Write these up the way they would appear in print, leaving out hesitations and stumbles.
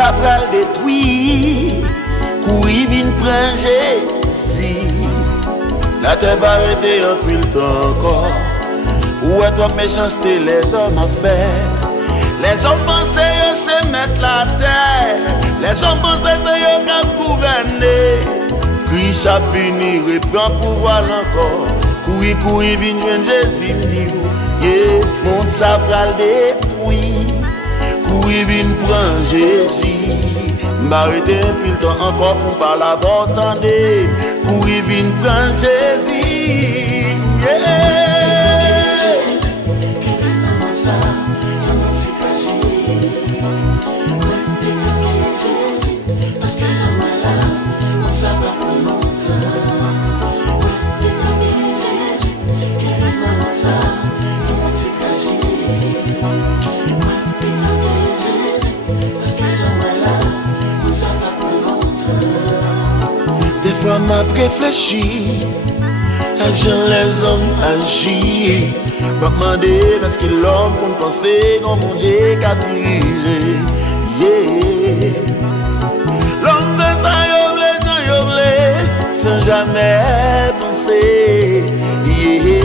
ça pral détruit. Courir vin prend Jésus. La terre va arrêter un peu le temps encore. Où est toi méchanceté les hommes à faire? Les hommes pensaient qu'ils se mettre la terre. Les hommes pensaient qu'ils peuvent gouverner. Christ a fini, reprend pouvoir encore. Courir, courir, vin joindre Jésus, me dit, yeah, monde ça pral détruit. Courir, vin prend Jésus. M'arrêter un peu le temps encore pour pas l'avoir entendu. Courir, vin prend Jésus, yeah. Des fois m'a réfléchi à gens les hommes agissent. M'a demandé est-ce que l'homme pour penser dans mon Dieu qu'a dirigé. Yeah. L'homme fait ça, yo vle, sans jamais penser. Yeah.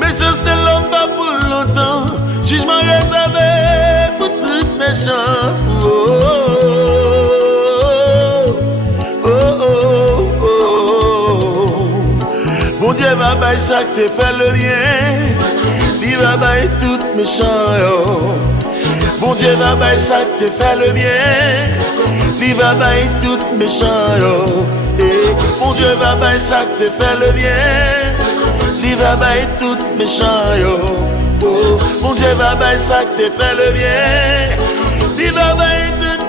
Mais juste l'homme pas pour longtemps. Jugement réservé pour tout méchant. Oh, oh, oh, oh, oh. Bon Dieu va bailler ça que t'es fait le bien. Il va bailler tout méchant. Oh. Bon Dieu va bailler ça que t'es fait le bien. Il va bailler tout méchant. Oh. Bon Dieu va bailler ça que t'es fait le bien. Il va bailler tout méchant. Oh. Mon Dieu va bailler ça que t'es fait le bien. Il va bailler tout